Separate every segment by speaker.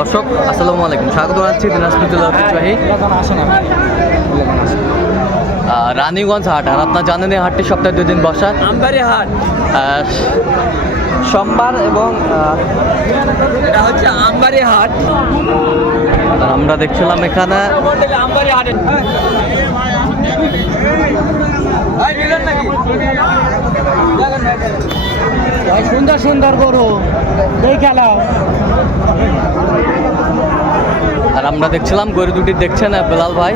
Speaker 1: দর্শক আসসালামু আলাইকুম। স্বাগত জানাচ্ছি দিনাজপুর জেলা ঐতিহ্যবাহী রানীগঞ্জ হাট। আর আপনার জানেন এই হাটটি সপ্তাহে দুই দিন বসা।
Speaker 2: আমবাড়ি হাট।
Speaker 1: সোমবার এবং
Speaker 2: এটা হচ্ছে আমবাড়ি হাট।
Speaker 1: আমরা দেখছিলাম এখানে
Speaker 2: আমবাড়ি হাটে।
Speaker 3: সুন্দর সুন্দর গরু। এই খেলাও
Speaker 1: আর আমরা দেখছিলাম গরু দুটি দেখছেন বেলাল ভাই।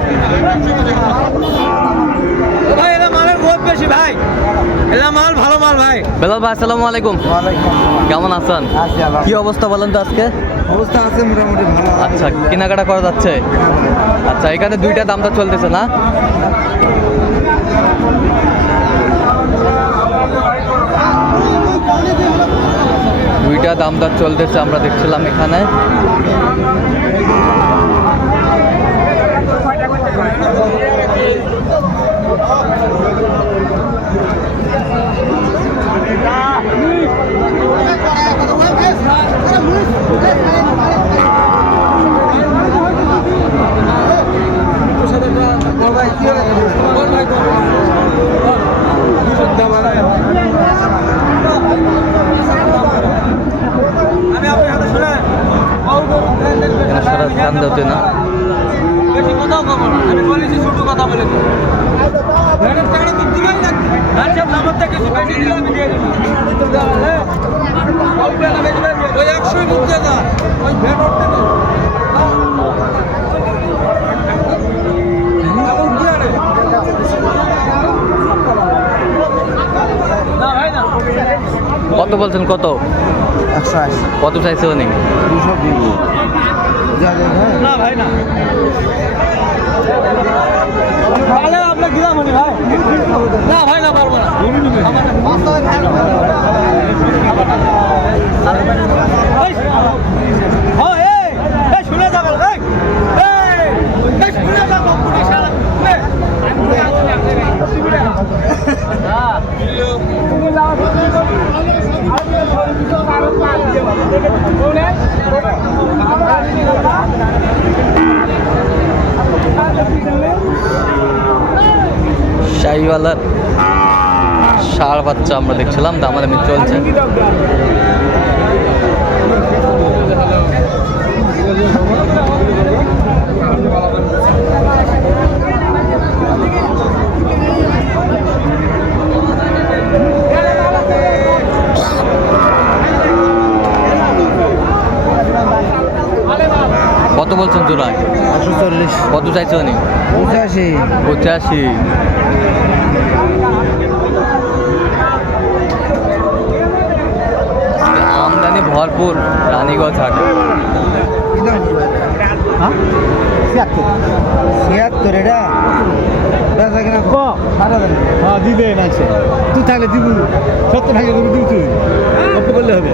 Speaker 2: ভাই মাল ভালো মাল ভাই।
Speaker 1: বেলাল ভাই আসসালামু আলাইকুম। কেমন আছেন? কি অবস্থা বলেন তো আজকে?
Speaker 3: অবস্থা আছে মোটামুটি ভালো।
Speaker 1: আচ্ছা কেনাকাটা করা যাচ্ছে? আচ্ছা এখানে দুইটা দামটা চলতেছে না? দুইটা দাম দর চলতেছে আমরা দেখছিলাম এখানে
Speaker 2: আমি আপনার হাতে শুনে
Speaker 1: এখানে সারা দাম দিতে না।
Speaker 2: বেশি কথাও কব না আমি বলেছি ছোট কথা বলে দিই ভ্যানের টাকা তো দিবেই না আর সব নাম্বার থেকে কিছু বেশি দিলে আমি দিয়ে দেবো ওই একশোই বুঝতে না ওই ভ্যান উঠতে না না ভাই না
Speaker 1: কত বলছেন কত?
Speaker 3: একশো আশি।
Speaker 1: কত চাইছে উনি?
Speaker 3: দুশো
Speaker 2: না ভাই না। আপনার ভাই না ভাই না পারব না ওই, ও, এই, এই, শুনে যাবে, এই, এই, এই, শুনে যাবে, পুলিশ শালা, এই।
Speaker 1: শাহিওয়ালার ষাঁড় বাচ্চা আমরা দেখছিলাম দামাদামি চলছে কত বলছেন জোড়ায়
Speaker 3: একশো চল্লিশ।
Speaker 1: কত চাইছে উনি?
Speaker 3: পঁচাশি।
Speaker 1: পঁচাশি। আমদানি রানীগঞ্জ হাট
Speaker 3: ছিয়াত্তর। এটা? বেচা কিনা ষাট হাজার
Speaker 4: হ্যাঁ দিবে আছে তুই তাহলে দিব। সত্তর টাকা করে দিব তুই। বললে হবে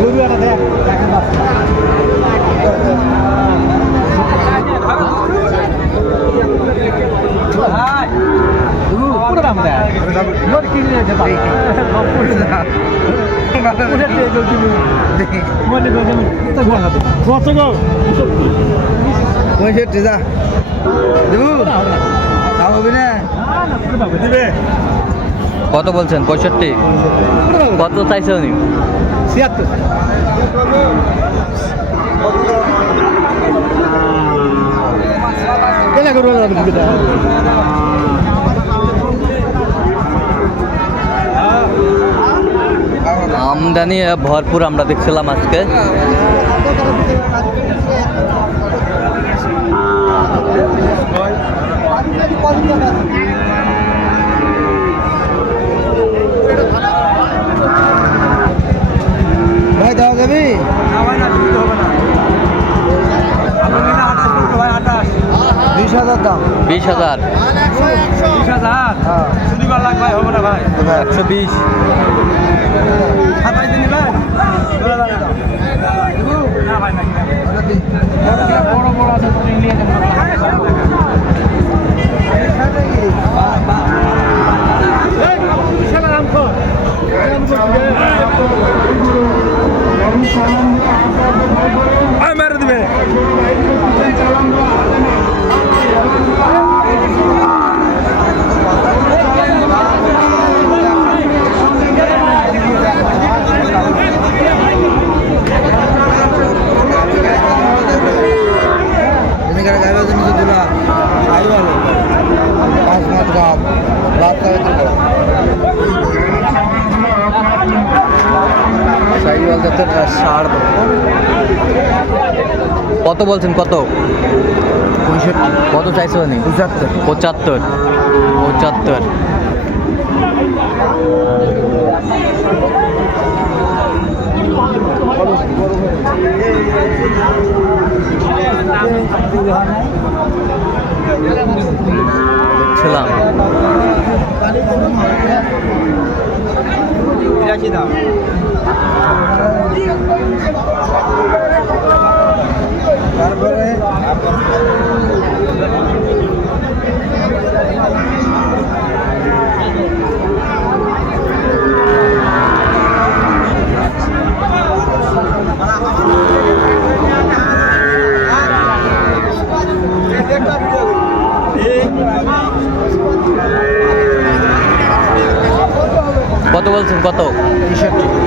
Speaker 4: গরু একটা দেখ পুরো দাম দেয় লোক কিনে যেতে পারে মনে করছেন তো ঘোরা খাবে কত গো
Speaker 3: পঁয়ষট্টি যা। দেবু তাও হবে না।
Speaker 4: দিবে
Speaker 1: কত বলছেন? পঁয়ষট্টি? কত চাইছে উনি?
Speaker 4: ছিয়াত্তর। কেনা করব দিবে
Speaker 1: আমদানি ভরপুর আমরা দেখছিলাম আজকে
Speaker 3: দেওয়া যাবি
Speaker 2: না ভাই না, দিতে হবে না। আপনার কিনা আঠাশ বলতো ভাই, আঠাশ।
Speaker 3: বিশ হাজার দাম
Speaker 1: বিশ হাজার।
Speaker 2: বিশ হাজার?
Speaker 3: হ্যাঁ।
Speaker 2: শনিবার লাগবে ভাই, হবে না ভাই।
Speaker 1: একশো বিশ।
Speaker 2: সাতাশ দিনই ভাই? না ভাই, না,
Speaker 3: বড় বড় আছে
Speaker 2: ভাই,
Speaker 1: কত বলছেন কত? কত চাইছো উনি?
Speaker 3: পঁচাত্তর।
Speaker 1: পঁচাত্তর। পঁচাত্তর। ছিলাম
Speaker 2: বিরাশি দাম
Speaker 3: তারপরে
Speaker 1: কত বলছেন কত?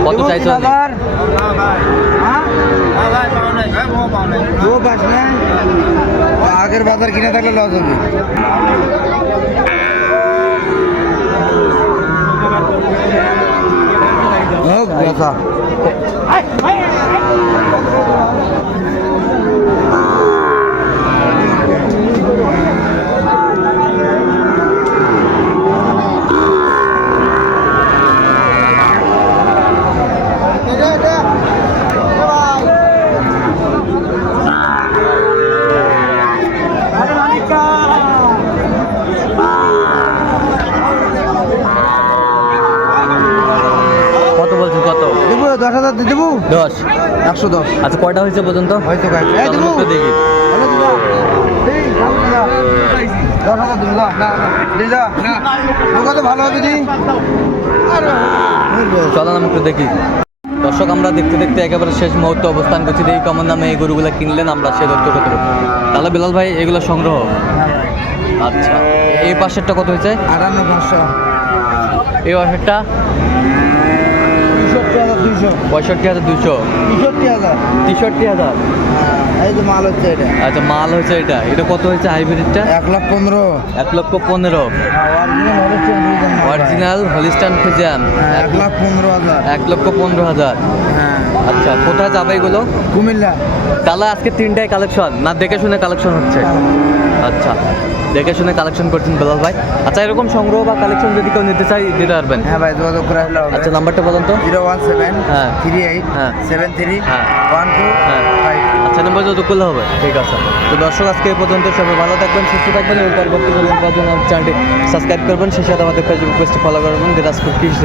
Speaker 1: কত চাইছো
Speaker 3: ও আগের বাজার কিনে থাকলে লস হবে। হোক
Speaker 1: কত বলছেন কত
Speaker 3: দেবো দিয়ে দেবো?
Speaker 1: দশ।
Speaker 3: একশো দশ।
Speaker 1: আচ্ছা কয়টা হয়েছে পর্যন্ত?
Speaker 3: হয়তো
Speaker 1: দেখি। আমি একটু দেখি। দর্শক আমরা দেখতে দেখতে একেবারে শেষ মুহূর্তে অবস্থান করছি। দেখি কমন দামে এই গরুগুলো কিনলেন আমরা সে তথ্যটা দেবো তাহলে বিলাল ভাই এগুলো সংগ্রহ। আচ্ছা। এই পাশেরটা কত হয়েছে?
Speaker 3: আটান্ন পাঁচশো।
Speaker 1: এই পাশেরটা?
Speaker 3: দুইশো।
Speaker 1: পঁয়ষট্টি হাজার দুশো
Speaker 3: পঁয়ষট্টি হাজার।
Speaker 1: তেষট্টি হাজার?
Speaker 3: হ্যাঁ, এই যে মাল হচ্ছে এটা।
Speaker 1: আচ্ছা মাল হচ্ছে এটা। এটা কত হয়েছে হাইব্রিডটা?
Speaker 3: এক লাখ পনেরো।
Speaker 1: এক লক্ষ পনেরো।
Speaker 3: অরিজিনাল
Speaker 1: হলিস্টান ফিজিয়ান
Speaker 3: এক লাখ পনেরো হাজার।
Speaker 1: এক লক্ষ পনেরো হাজার। আচ্ছা কোথায় যাবে এগুলো?
Speaker 3: কুমিল্লা।
Speaker 1: তাহলে আজকে তিনটায় কালেকশন না দেখে শুনে কালেকশন হচ্ছে? আচ্ছা দেখে শুনে কালেকশন করছেন বেলাল ভাই। আচ্ছা এরকম সংগ্রহ বা কালেকশন যদি কেউ নিতে চাই দিতে পারবেন।
Speaker 3: হ্যাঁ ভাই যোগাযোগ করে আসলে
Speaker 1: আচ্ছা নাম্বারটা বলুন তো।
Speaker 3: জিরো ওয়ান সেভেন
Speaker 1: হ্যাঁ।
Speaker 3: থ্রি এইট
Speaker 1: হ্যাঁ।
Speaker 3: সেভেন থ্রি
Speaker 1: হ্যাঁ।
Speaker 3: ওয়ান টু
Speaker 1: হ্যাঁ। আচ্ছা নাম্বার যত করলে হবে। ঠিক আছে। তো দর্শক আজকে এই পর্যন্ত সবাই ভালো থাকবেন সুস্থ থাকবেন এবং পরবর্তী চ্যানেলটি সাবস্ক্রাইব করবেন। সেই সাথে আমাদের ফেসবুক পেজটি ফলো করবেন। দিনাজপুর কৃষি